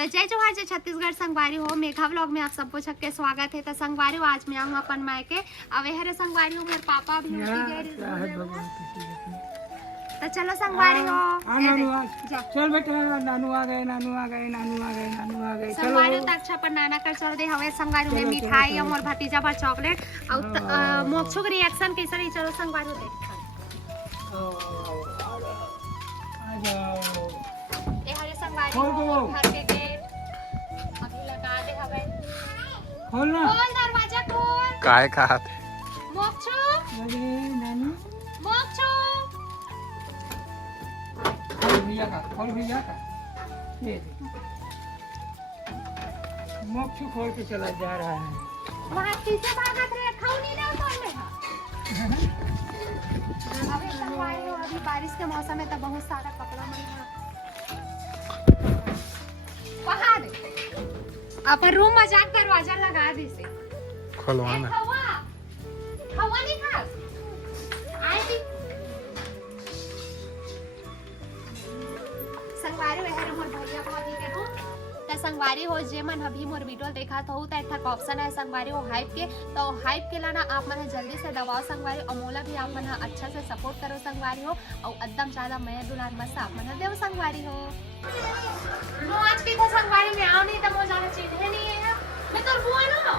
तो जय जोहार जय छत्तीसगढ़ संगवारी हो मेघा व्लॉग में आप सबको छक के स्वागत है। तो संगवारी हो आज मैं आऊँ अपन मायके अवे हरे संगवारी हो मेरे पापा भी तो चलो संगवारी हो चल बेटा नानू आ गए नानू आ गए नानू आ गए नानू आ गए संगवारी हो अच्छा पर नाना कर चल दे हवे संगवारी में मिठाई और भतीजा पर चॉकलेट और मोक्षु के रिएक्शन कैसा रही चलो संगवारी हो देख ये हरे संगवारी हो घर के गेट अभी लगा दे हवे खोल ना खोल दरवाजा खोल काय खात मोक्षु अरे नानू मोक्षु खोल भैया का ये मोक्षु खोल के चला जा रहा है वहाँ पीछे भागत रहे खाऊ नहीं ना उतर में अभी संगवारी हो अभी बारिश के मौसम में तो बहुत सारा कपड़ा मिल वहाँ दे अपन रूम में जाकर दरवाजा लगा दे से खोलवाना खवा नहीं खा आए भी संगवारी है रे मोर भैया भाभी के हो त संगवारी हो जे मन अभी मोर वीडियो देखा तो त एक ऑप्शन है संगवारी हो हाइप के तो हाइप के लाना आप मन जल्दी से दबाओ संगवारी और मोला भी आप मन अच्छा से सपोर्ट करो संगवारी हो और एकदम ज्यादा मैं दुलान मस्त आप मन देव संगवारी हो नो आज के तो संगवारी में आओ नहीं तो मो जाना चाहिए नहीं है मैं तो बुआ नो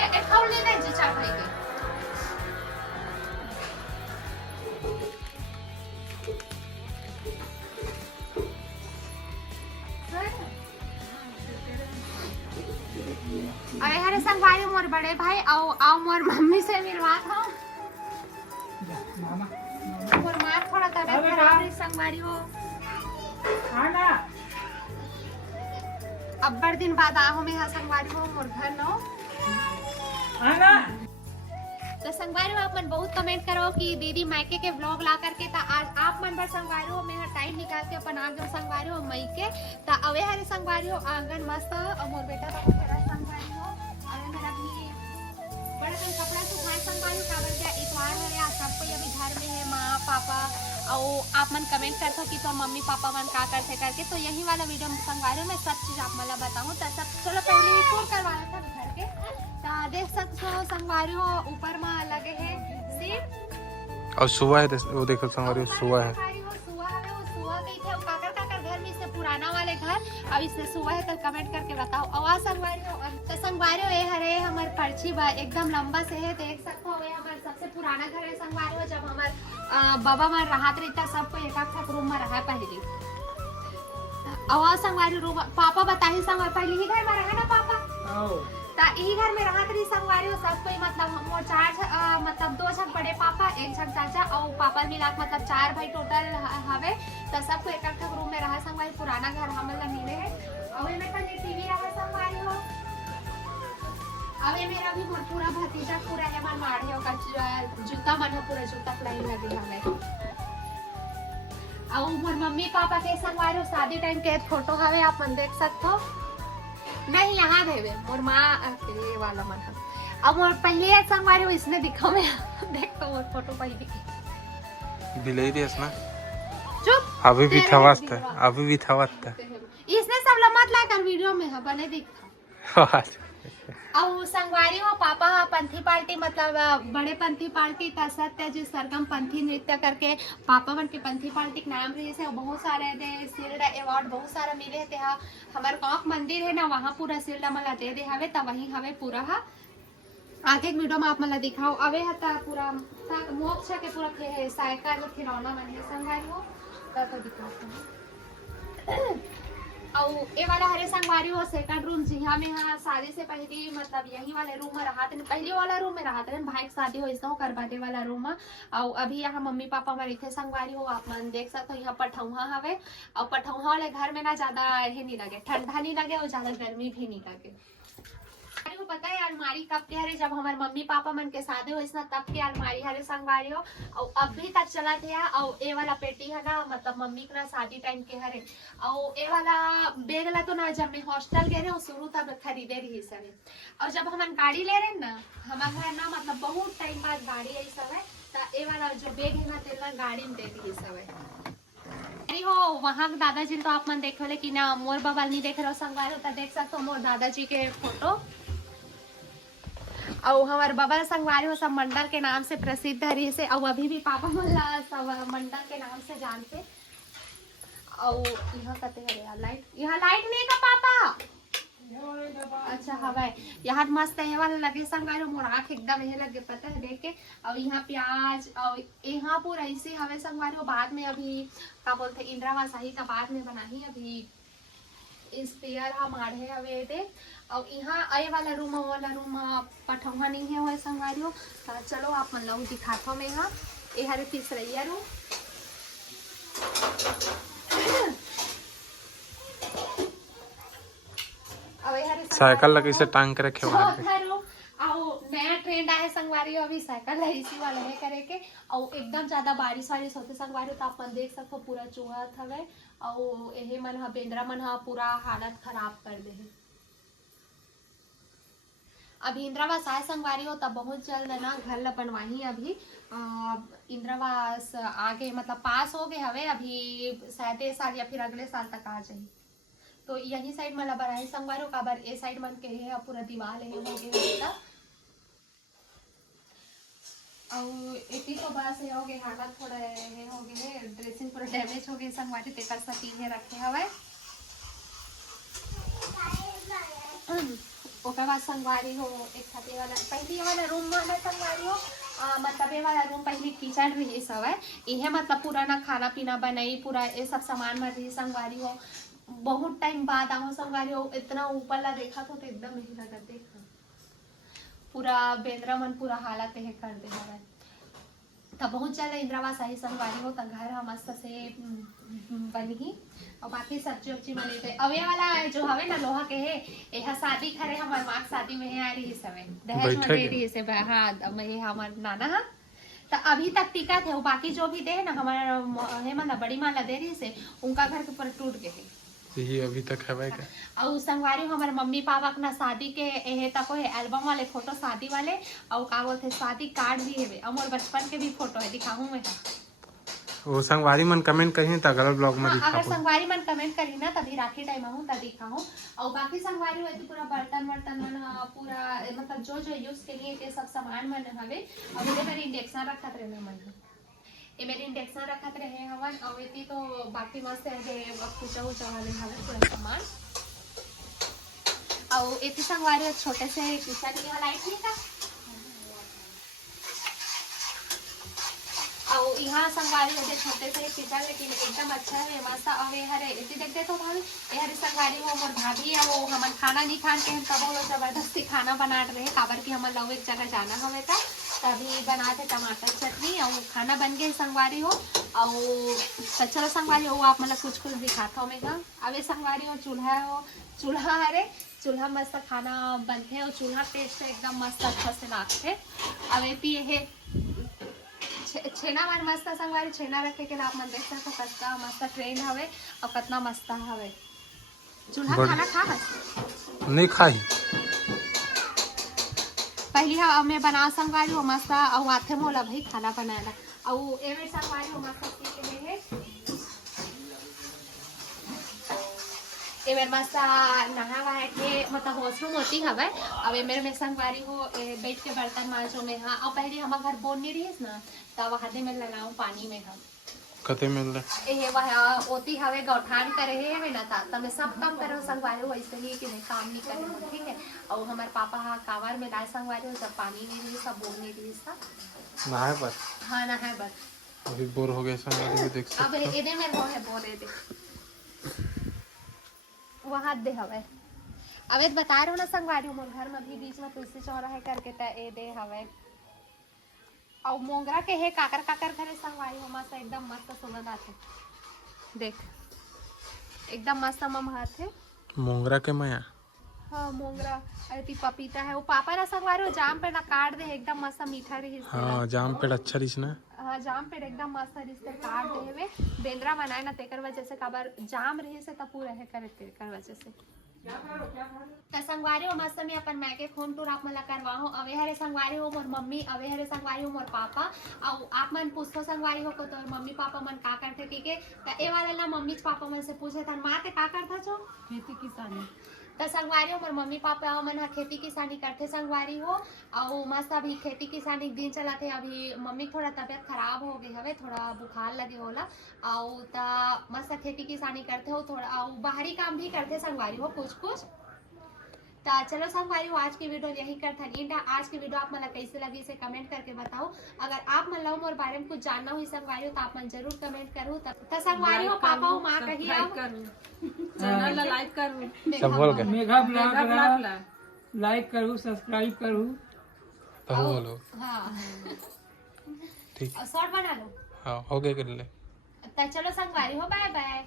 ए खाऊ ले ले जी चार भाई के अरे हरे संगवारी मोर बड़े भाई आओ मोर मम्मी से मिलवा था मोर माँ थोड़ा तबियत खराब है संगवारी हो आना अब बड़ दिन बाद आओ मैं यहाँ संगवारी हो मोर घर नो आना तो संगवारी हो आप मन बहुत कमेंट करो कि दीदी मायके के व्लॉग ला करके ता आज आप मन बर संगवारी हो मेरा टाइम निकाल के अपन आ गए संगवारी हो मई के ता अवे हरे संगवारी हो आंगन मस्त और मोर बेटा तो मेरा संगवारी हो अरे मेरा भी बड़ा दिन कपड़ा सुखाए संगवारी काबर क्या इतवार है या सब कोई अभी घर में है माँ पापा और आप मन कमेंट करते कि तो मम्मी पापा मन का करते करके तो यही वाला वीडियो में संगवारी में सब चीज आप मला बताऊँ तो सब चलो पहले ही टूर करवा था घर के देख सकते हो संगवारी हो ऊपर में लगे है सिर्फ और सुबह है वो देखो संगवारी सुबह है सुबह के थे काकर काकर घर में से पुराना वाले घर अब इससे सुबह है तो कमेंट करके बताओ आवाज संगवारी हो तो संगवारी हो ये हरे हमार पर्ची बा एकदम लंबा से है देख सकते हो ये हमार सबसे पुराना घर है संगवारी हो जब हमार बाबा मार राहत रहता सबको एक एक रूम में रहा पहले आवाज संगवारी रूम पापा बताही संगवारी पहले ही घर में रहा ना पापा ता ई घर में रहत रही संगवारी हो सब कोई मतलब मोर चार मतलब दो झक बड़े पापा एक झक चाचा और पापा मिला मतलब चार भाई टोटल हवे तो सबको एक एक रूम में रहा संगवारी पुराना घर हमला मिले है और में पर टीवी रहा संगवारी हो अबे मेरा भी मोर पूरा भतीजा पूरा है मन माढ़े हो का जूता मन पूरा जूता प्लाई लगे हवे और मोर मम्मी पापा के संगवारी हो शादी टाइम के फोटो हवे आप मन देख सकते हो नहीं यहाँ देवे और माँ ये वाला मन अब और पहले संगवारी हो इसने दिखा मैं देख तो वो फोटो पहले बिलाई दियस ना चुप अभी भी थवास्त अभी भी थवास्त इसने सब लमत ला कर वीडियो में है बने दिखा और संगवारी हो पापा पंथी पार्टी मतलब बड़े पंथी पार्टी का सत्य जो सरगम पंथी नृत्य करके पापा मन के पंथी पार्टी के नाम रहे से बहुत सारे दे शिल्ड अवार्ड बहुत सारा मिले थे हमारे गाँव मंदिर है ना वहाँ पूरा शिल्ड मला दे दे हवे तब वही हवे पूरा हा आगे वीडियो में आप मला दिखाओ अवे हता पूरा मोक्ष के पूरा साइकिल खिलौना बने संगवारी हो तो दिखाओ और ये वाला हरे संगवारी हो सेकंड रूम जिहा में हाँ शादी से पहले मतलब यही वाले रूम में रहा थे पहले वाला रूम में रहा थे भाई की शादी हो इसका करवाते वाला रूम और अभी यहाँ मम्मी पापा हमारे थे संगवारी हो आप मन देख सकते हो यहाँ पठौहा हवे और पठौहा वाले घर में ना ज्यादा ये नहीं लगे ठंडा नहीं लगे और ज्यादा गर्मी भी नहीं लगे को पता है अलमारी कब के हरे जब हमारे मम्मी पापा मन के शादी हो इसना तब के अलमारी हरे संगवारी हो और अभी तक चला थे और ये वाला पेटी है ना मतलब मम्मी के ना शादी टाइम के हरे और ये वाला बैग ला तो ना जब मैं हॉस्टल गए रहे शुरू तब खरीदे रही सभी और जब हम गाड़ी ले रहे ना हमारे घर ना मतलब बहुत टाइम बाद गाड़ी आई सब है तो ये वाला जो बैग है ना तेल गाड़ी में दे दी सब है अरे हो वहाँ दादाजी तो आप मन देखो लेकिन ना मोर बवाल नहीं देख रहे हो संगवारी हो तो देख सकते हो मोर दादाजी के फोटो। और हमारे बाबा संगवारी हो सब मंडल के नाम से प्रसिद्ध है से और अभी भी पापा मोला सब मंडल के नाम से जानते। और यहाँ कहते हैं यार लाइट, यहाँ लाइट नहीं का पापा। अच्छा हवाई यहाँ मस्त है वाला लगे संगवारी मोर आँख एकदम यही लगे पता है देख के। और यहाँ प्याज और यहाँ पूरा ऐसे हवे संगवारी हो बाद में अभी क्या बोलते इंदिरा शाही का बाद में बना ही अभी स्पेयर हमारे हवे दे। और यहाँ आए वाला रूम पठौहा नहीं है वो संगवारी हो तो चलो आप मन लोग दिखाता मैं यहाँ ये हरे तीसरा रूम। साइकिल लगे से टांग के रखे हुए नया ट्रेंड आया संगवारी अभी साइकिल है इसी वाला है करे के। और एकदम ज्यादा बारिश वारिश होते संगवारी तो आप देख सकते हो पूरा चूहत हवे और यही मन बेंद्रा मन पूरा हालत खराब कर दे। अभी इंदिरावास आए संगवारी हो तब बहुत जल्द ना घर ला बनवाही अभी इंदिरावास आगे मतलब पास हो गए हवे अभी शायद इस साल या फिर अगले साल तक आ जाए। तो यही साइड मतलब बनाई संगवारी हो काबर ए साइड मन के है पूरा दीवार है हो गया और इतनी तो बस है हो गए हालत थोड़ा है हो गए ड्रेसिंग पूरा डैमेज हो गई संगवारी तेकर सतीन रखे हवे। ओकर बाद संगवारी हो एक छते वाला पहली वाला रूम वाला संगवारी हो मतलब ये वाला रूम पहले किचन रही सब है यह मतलब पूरा ना खाना पीना बनाई पूरा ये सब सामान में रही संगवारी हो। बहुत टाइम बाद आओ संगवारी हो इतना ऊपर ला देखा तो एकदम नहीं लगा देखा पूरा बेंद्रा मन पूरा हालत है कर दे हवे। तब बहुत ज्यादा इंदिरावास आई संगवारी हो तो घर हम मस्त से बनी और बाकी सब्जी उब्जी बने थे। अब ये वाला जो हवे ना लोहा के है यह शादी करे हमार माँ शादी में है आ रही सवे दहेज में दे रही से हाँ मैं हमार नाना है तो अभी तक टिका थे बाकी जो भी दे ना हमारा है माला बड़ी माला दे रही से उनका घर के ऊपर टूट गए यही अभी तक है क्या। और संगवारी हमारे मम्मी पापा अपना शादी के है तक है एल्बम वाले फोटो शादी वाले और का बोलते शादी कार्ड भी है और मोर बचपन के भी फोटो है दिखाऊं मैं। वो संगवारी मन कमेंट करी तो अगला ब्लॉग में अगर संगवारी मन कमेंट करी ना तभी राखी टाइम आहूं तब दिखाऊं। और बाकी संगवारी होती पूरा बर्तन वर्तन मन पूरा मतलब जो जो यूज के लिए ये सब सामान मन हवे और इधर मेरे इंडेक्शन रखत रहे मन ये मेरे इंडेक्शन रखत रहे हवन और इतनी तो बाकी मस्त है जे पूजा उजा वाले हवे पूरा सामान। और इतनी संगवारी छोटे से किचन यहाँ लाइट नहीं था और यहाँ संगवारी होते छोटे से किचन लेकिन एकदम अच्छा है मस्त। और ये हरे इतनी देखते तो भाभी ये हरे संगवारी हो मोर भाभी है वो हम खाना नहीं खान के तब वो जबरदस्ती खाना बना रहे काबर की हम लोग एक जगह जाना हमें था तभी बनाते टमाटर चटनी और खाना बन गए संगवारी हो। और चलो संगवारी हो आप मतलब कुछ कुछ दिखाता हूँ मैं अब ये संगवारी हो चूल्हा हरे चूल्हा मस्त खाना बनते है और चूल्हा टेस्ट एकदम मस्त अच्छा से लागते। अब ये पिए है छेना मन मस्त संगवारी छेना रखे के आप मन देख सकते कतना मस्त ट्रेंड हवे और कतना मस्त हवे चूल्हा खाना खा नहीं खाई पहली हाँ मैं बना संगवारी हो मस्त और माथे मोला भाई खाना बनाना और एवे संगवारी हो मस्त सीख रहे हैं एवे मस्त नहा वहा के मतलब वॉशरूम होती हवे। अब मेरे में संगवारी हो बैठ के बर्तन मांजो में हाँ और पहले हमारे घर बोन नहीं रही ना तब हाथे में लगाऊं पानी में हम कते मिल रहा ये वह होती हवे गौठान करे है ना था मैं सब काम करो संगवारी हो वैसे ही कि नहीं काम नहीं करे ठीक है। और हमारे पापा हाँ कांवर में लाए संगवारी हो जब पानी नहीं रही सब बोल नहीं रही था नहाए पर हाँ नहाए बस अभी बोर हो गए संगवारी भी देख अब इधर में वो है बोले दे वहाँ दे हवे अब एक बता रहे हो ना संगवारी मोर घर में भी बीच में तुलसी चौराहे करके ए दे हवे और मोंगरा के है काकर काकर घरे संगवारी हो मस्त एकदम मस्त सुगंध आते देख एकदम मस्त ममहत है मोंगरा के माया हाँ मोंगरा अरे पपीता है वो पापा ना संगवारी हो जाम पे ना काट दे एकदम मस्त मीठा रही हाँ जाम पेड़ अच्छा रही ना हाँ जाम पेड़ एकदम मस्त रिश्ते काट दे हुए बेंद्रा मनाए ना तेकर वजह से काबर जाम रही से तब पूरा है करे तेकर वजह से त संगवारी हो मस्त में अपन मैके होम टूर आप मला करवाओ अवे हरे संगवारी हो मोर मम्मी अवे हरे संगवारी हो मोर पापा और आप मन पूछो संगवारी हो को तो मम्मी पापा मन का करथे ठीक है त ए वाले ला मम्मी पापा मन से पूछे थन माँ ते का करथा छो खेती किसानी त संगवारी हो मोर मम्मी पापा मन ह खेती किसानी करथे संगवारी हो और मस्त अभी खेती किसानी दिन चला थे अभी मम्मी थोड़ा तबियत खराब हो गई हवे थोड़ा बुखार लगे होला और त मस्त खेती किसानी करथे हो थोड़ा और बाहरी काम भी करथे संगवारी हो कुछ कुछ तो चलो संगवारी हो आज की वीडियो यही करता इंडा आज की वीडियो आप मला कैसे लगी इसे कमेंट करके बताओ अगर आप मन लव मोर बारे में कुछ जानना हुई संगवारी हो तो आप मन जरूर कमेंट करो तो संगवारी हो पापा हो माँ कही आओ चैनल ला लाइक करू सब बोल के मेघा ब्लॉग लाइक करू सब्सक्राइब करू तो हो बोलो हाँ ठीक और शॉर्ट बना लो हाँ हो गया कर ले तो चलो संगवारी हो बाय बाय